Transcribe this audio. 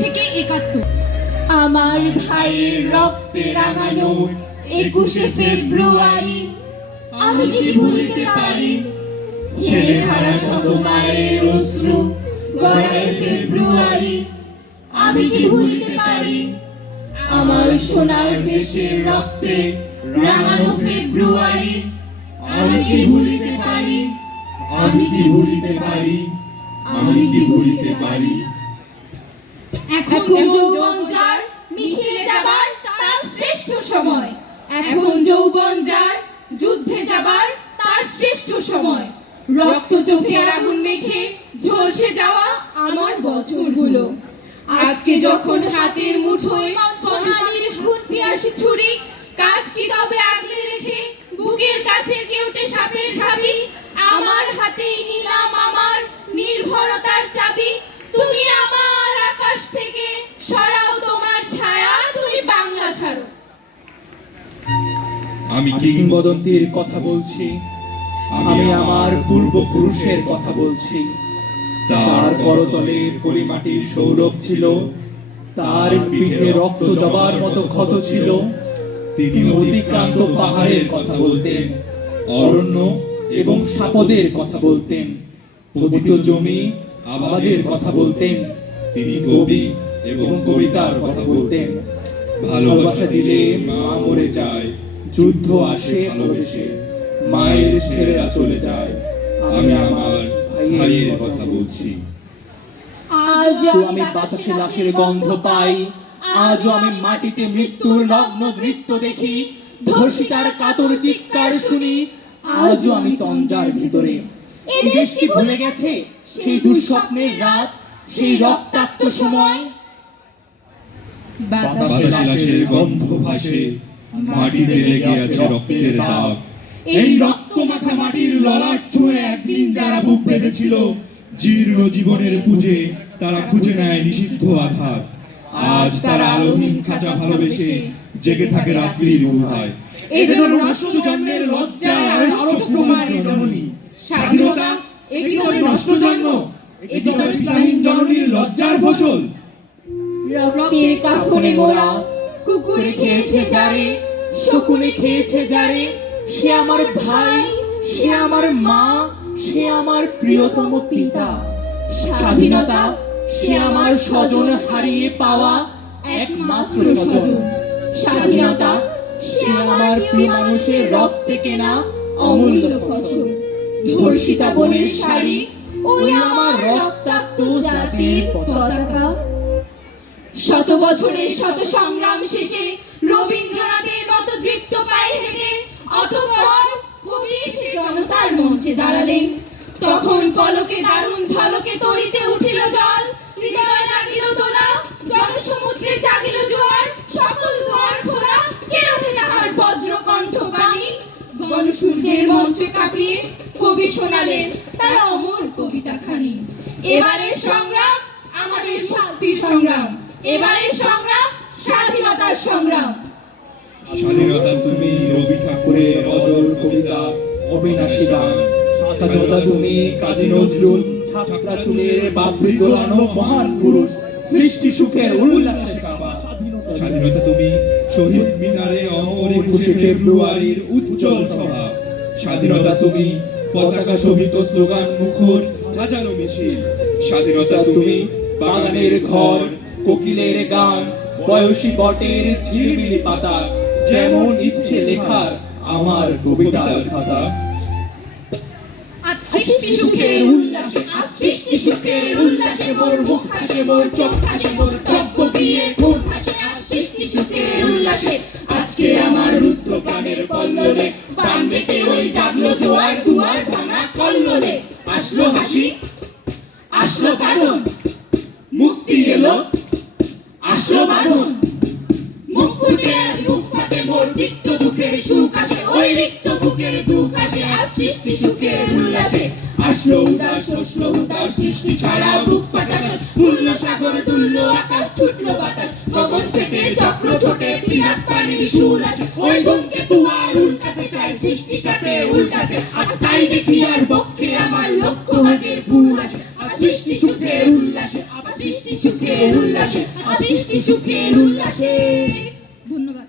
থেকে ৭১। আমার ভাইয়ের রক্তে রাঙানো ২১শে ফেব্রুয়ারি আমি কি ভুলিতে পারি? ছেলে হারা শত মায়ের অশ্রু গড়ায় ফেব্রুয়ারি আমি কি ভুলিতে পারি? আমার সোনার দেশের রক্তে রাঙানো ফেব্রুয়ারি আমি কি ভুলিতে পারি? আমি কি ভুলিতে পারি? আমি কি ভুলিতে পারি? এখন যৌবন যার মিছিলে যাবার তার শ্রেষ্ঠ সময়। এখন যৌবন যার যুদ্ধে যাবার তার শ্রেষ্ঠ সময়। রক্ত চোখে আগুন মেখে ঝলসে যাওয়া আমার বছরগুলো আজকে যখন হাতের মুঠোয় সোনালির খুঁটি আসে ছুরি, কাজ কি তবে আগলে রেখে বুকের কাছে কেউটে সাপের ঝাবি? আমার হাতেই নিলাম আমার নির্ভরতার চাবি। তুমি আমার আকাশ থেকে সরাও তোমার ছায়া, তুমি বাংলা ছাড়ো। আমি কিংবদন্তির কথা বলছি, আমি আমার পূর্বপুরুষের কথা বলছি। তার করতলে পরিমাটির সৌরভ ছিল, তার পিঠে রক্ত জবার মতো ক্ষত ছিল। তিনি অতিক্রান্ত পাহাড়ের কথা বলতেন, অরণ্য এবং সাপদের কথা বলতেন, পতিত জমি আবাদের কথা বলতেন। তিনি কবি এবং কবিতার কথা বলতেন। ভালোবাসা দিলে মা মরে যায়, যুদ্ধ আসে ভালোবেসে, মায়ের ছেলেরা চলে যায়। আমি আমার ভাইয়ের কথা বলছি। আজও আমি বাতাসে লাশের গন্ধ পাই, আজও আমি মাটিতে মৃত্যুর নগ্ন নৃত্য দেখি, ধর্ষিতার কাতর চিৎকার শুনি। আজও আমি তঞ্জার ভিতরে। এই দেশ কি ভুলে গেছে সেই দুঃস্বপ্নের রাত, সেই রক্তাক্ত সময়? বাতাসে লাশের গন্ধ ভাসে, মাটিতে লেগে আছে রক্তের দাগ। এই রক্ত মাখা মাটির ললাট ছুঁয়ে একদিন যারা বুক বেঁধেছিল, জীর্ণ জীবনের পুজে তারা খুঁজে নেয় নিষিদ্ধ আধার। আজ তারা আলোহীন খাঁচা ভালোবেসে জেগে থাকে রাত্রির গুহায়। এদের নষ্ট জন্মের লজ্জায় আড়ষ্ট কুমারী জননী। স্বাধীনতা একটি নষ্ট জন্ম, একটি পিতাহীন জননীর লজ্জার ফসল। রক্তের কাফনে মোরা কুকুরে খেয়েছে যারে, শকুনে খেয়েছে যারে, সে আমার ভাই, সে আমার মা, সে আমার প্রিয়তম পিতা। স্বাধীনতা সে আমার স্বজন হারিয়ে পাওয়া একমাত্র স্বজন। স্বাধীনতা সে আমার প্রিয় মানুষের রক্তে কেনা অমূল্য ফসল। ধর্ষিতা বোনের শাড়ি, ওই আমার রক্তাক্ত জাতির পতাকা। শত বছরের শত সংগ্রাম শেষে রবীন্দ্রনাথের মতো দৃপ্ত পায়ে হেঁটে অতঃপর কবি এসে জনতার মঞ্চে দাঁড়ালেন। তখন পলকে দারুণ ঝলকে তরিতে উঠিল জল, হৃদয় লাগিল দোলা, জনসমুদ্রে জাগিল জোয়ার, সকল দুয়ার খোলা, কেরোতে তাহার বজ্র কণ্ঠ বাণী। গণসূর্যের মঞ্চে কাঁপিয়ে কবি শোনালেন তার অমর কবিতা খানি। এবারের সংগ্রাম আমাদের শান্তি সংগ্রাম, এবারের সংগ্রাম স্বাধীনতার সংগ্রাম। স্বাধীনতা তুমি রবি ঠাকুরের অজর কবিতা, অবিনাশী গান। স্বাধীনতা তুমি কাজী নজরুল ছাপড়া চুলের বাবরি দোলানো মহান পুরুষ, সৃষ্টি সুখের উল্লাসে কাবা। স্বাধীনতা তুমি শহীদ মিনারে অমর ২১শে ফেব্রুয়ারির উজ্জ্বল সভা। স্বাধীনতা তুমি পতাকা শোভিত স্লোগান মুখর হাজারো মিছিল। স্বাধীনতা তুমি বাগানের ঘর, কোকিলের গান, বয়সী বটের ঝিলিমিলি পাতা, যেমন ইচ্ছে লেখার আমার কবিতার খাতা। আজ সৃষ্টি সুখের উল্লাসে, আজ সৃষ্টি সুখের উল্লাসে, মোর মুখ হাসে, মোর চোখ হাসে, মোর টপ্প দিয়ে খুন হাসে। আজ সৃষ্টি সুখের উল্লাসে, আজকে আমার রুদ্ধ প্রাণের কল্লোলে, বাম দিকে ওই জাগলো জোয়ার, দুয়ার ভাঙা কল্লোলে। আসলো হাসি, আসলো কাঁদন, মুক্তি এলো, আসলো বাঁধন। মুখ ফুটে আজ বুক ফাটে, মোর তিক্ত দুঃখের সুখ আসে, ওই রিক্ত বুকের দুঃখ আসে। আজ সৃষ্টি সুখের উল্লাসে, আসলো উদাস, হসলো উদাস, সৃষ্টি ছাড়া বুক ফাটা শ্বাস। তুল্য সাগর তুল্য আকাশ, ছুটলো বাতাস, গগন ফেটে চক্র ছোটে, পিনাক পানির সুর আসে। ওই ধূমকেতু আর উল্টাতে চায়, সৃষ্টিটাকে উল্টাতে। আজ তাই দেখি আর বক্ষে আমার লক্ষ্য ভাগের ফুল আসে। আজ সৃষ্টি সুখের উল্লাসে, সৃষ্টি সুখের উল্লাসে, সৃষ্টি সুখের উল্লাসে। ধন্যবাদ।